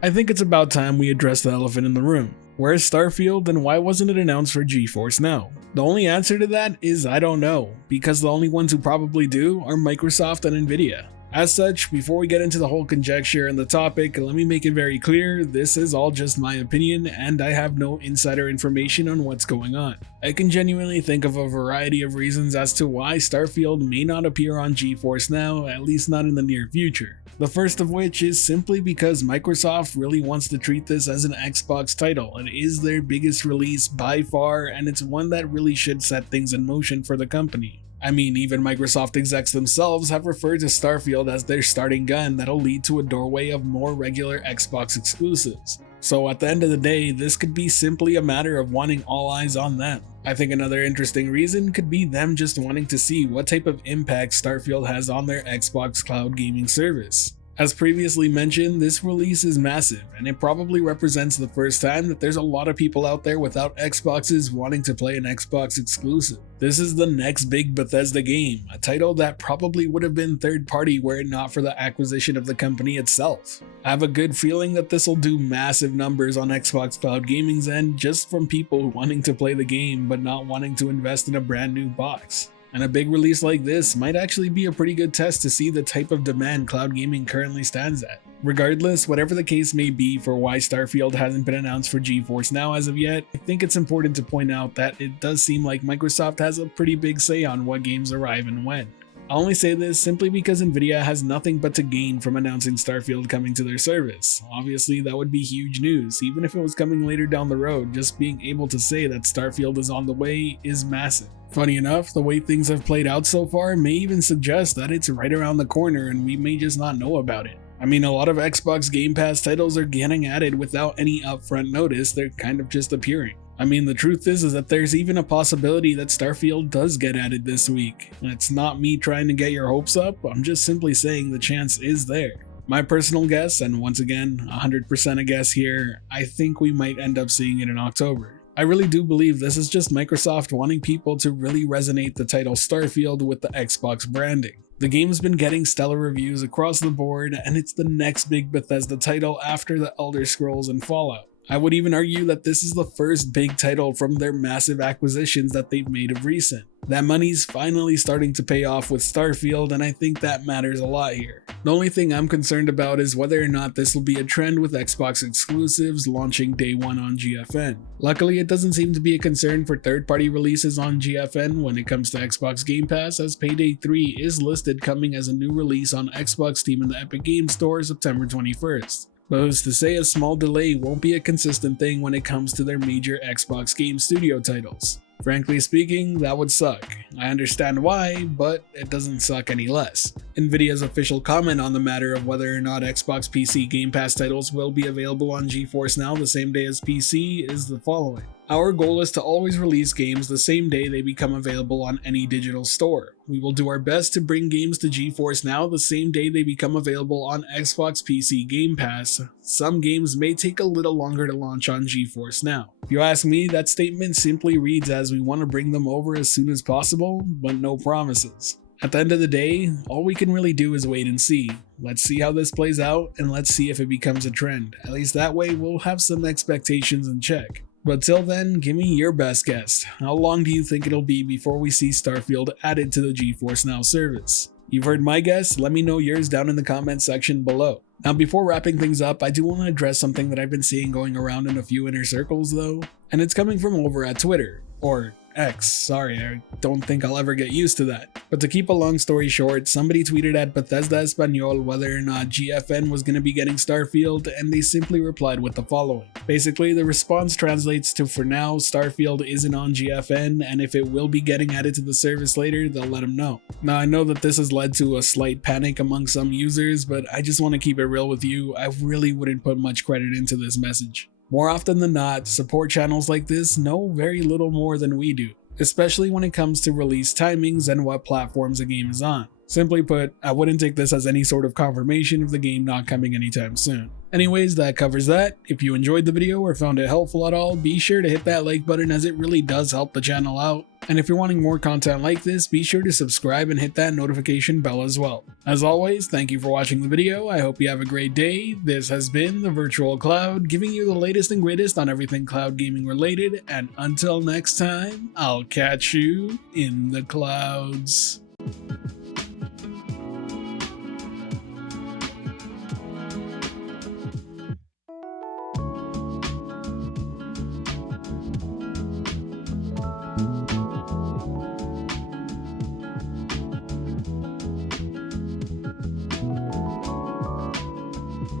I think it's about time we address the elephant in the room. Where's Starfield and why wasn't it announced for GeForce NOW? The only answer to that is I don't know, because the only ones who probably do are Microsoft and Nvidia. As such, before we get into the whole conjecture and the topic, let me make it very clear, this is all just my opinion and I have no insider information on what's going on. I can genuinely think of a variety of reasons as to why Starfield may not appear on GeForce NOW, at least not in the near future. The first of which is simply because Microsoft really wants to treat this as an Xbox title. It is their biggest release by far, and it's one that really should set things in motion for the company. I mean, even Microsoft execs themselves have referred to Starfield as their starting gun that'll lead to a doorway of more regular Xbox exclusives. So at the end of the day, this could be simply a matter of wanting all eyes on them. I think another interesting reason could be them just wanting to see what type of impact Starfield has on their Xbox cloud gaming service. As previously mentioned, this release is massive, and it probably represents the first time that there's a lot of people out there without Xboxes wanting to play an Xbox exclusive. This is the next big Bethesda game, a title that probably would have been third party were it not for the acquisition of the company itself. I have a good feeling that this will do massive numbers on Xbox Cloud Gaming's end just from people wanting to play the game but not wanting to invest in a brand new box. And a big release like this might actually be a pretty good test to see the type of demand cloud gaming currently stands at. Regardless, whatever the case may be for why Starfield hasn't been announced for GeForce NOW as of yet, I think it's important to point out that it does seem like Microsoft has a pretty big say on what games arrive and when. I only say this simply because Nvidia has nothing but to gain from announcing Starfield coming to their service. Obviously, that would be huge news, even if it was coming later down the road. Just being able to say that Starfield is on the way is massive. Funny enough, the way things have played out so far may even suggest that it's right around the corner and we may just not know about it. I mean, a lot of Xbox Game Pass titles are getting added without any upfront notice, they're kind of just appearing. I mean, the truth is that there's even a possibility that Starfield does get added this week. And it's not me trying to get your hopes up, I'm just simply saying the chance is there. My personal guess, and once again, 100% a guess here, I think we might end up seeing it in October. I really do believe this is just Microsoft wanting people to really resonate the title Starfield with the Xbox branding. The game's been getting stellar reviews across the board, and it's the next big Bethesda title after the Elder Scrolls and Fallout. I would even argue that this is the first big title from their massive acquisitions that they've made of recent. That money's finally starting to pay off with Starfield, and I think that matters a lot here. The only thing I'm concerned about is whether or not this will be a trend with Xbox exclusives launching day one on GFN. Luckily, it doesn't seem to be a concern for third-party releases on GFN when it comes to Xbox Game Pass, as Payday 3 is listed coming as a new release on Xbox, Steam, and the Epic Games Store September 21st. But who's to say a small delay won't be a consistent thing when it comes to their major Xbox Game Studio titles? Frankly speaking, that would suck. I understand why, but it doesn't suck any less. Nvidia's official comment on the matter of whether or not Xbox PC Game Pass titles will be available on GeForce NOW the same day as PC is the following. Our goal is to always release games the same day they become available on any digital store. We will do our best to bring games to GeForce NOW the same day they become available on Xbox PC Game Pass. Some games may take a little longer to launch on GeForce NOW. If you ask me, that statement simply reads as we want to bring them over as soon as possible, but no promises. At the end of the day, all we can really do is wait and see. Let's see how this plays out, and let's see if it becomes a trend. At least that way we'll have some expectations in check. But till then, give me your best guess. How long do you think it'll be before we see Starfield added to the GeForce NOW service? You've heard my guess, let me know yours down in the comment section below. Now before wrapping things up, I do want to address something that I've been seeing going around in a few inner circles though, and it's coming from over at Twitter, or X, sorry, I don't think I'll ever get used to that. But to keep a long story short, somebody tweeted at Bethesda Español whether or not GFN was going to be getting Starfield, and they simply replied with the following. Basically, the response translates to, for now, Starfield isn't on GFN, and if it will be getting added to the service later, they'll let them know. Now I know that this has led to a slight panic among some users, but I just want to keep it real with you, I really wouldn't put much credit into this message. More often than not, support channels like this know very little more than we do, especially when it comes to release timings and what platforms a game is on. Simply put, I wouldn't take this as any sort of confirmation of the game not coming anytime soon. Anyways, that covers that. If you enjoyed the video or found it helpful at all, be sure to hit that like button as it really does help the channel out. And if you're wanting more content like this, be sure to subscribe and hit that notification bell as well. As always, thank you for watching the video. I hope you have a great day. This has been the Virtual Cloud, giving you the latest and greatest on everything cloud gaming related, and until next time, I'll catch you in the clouds.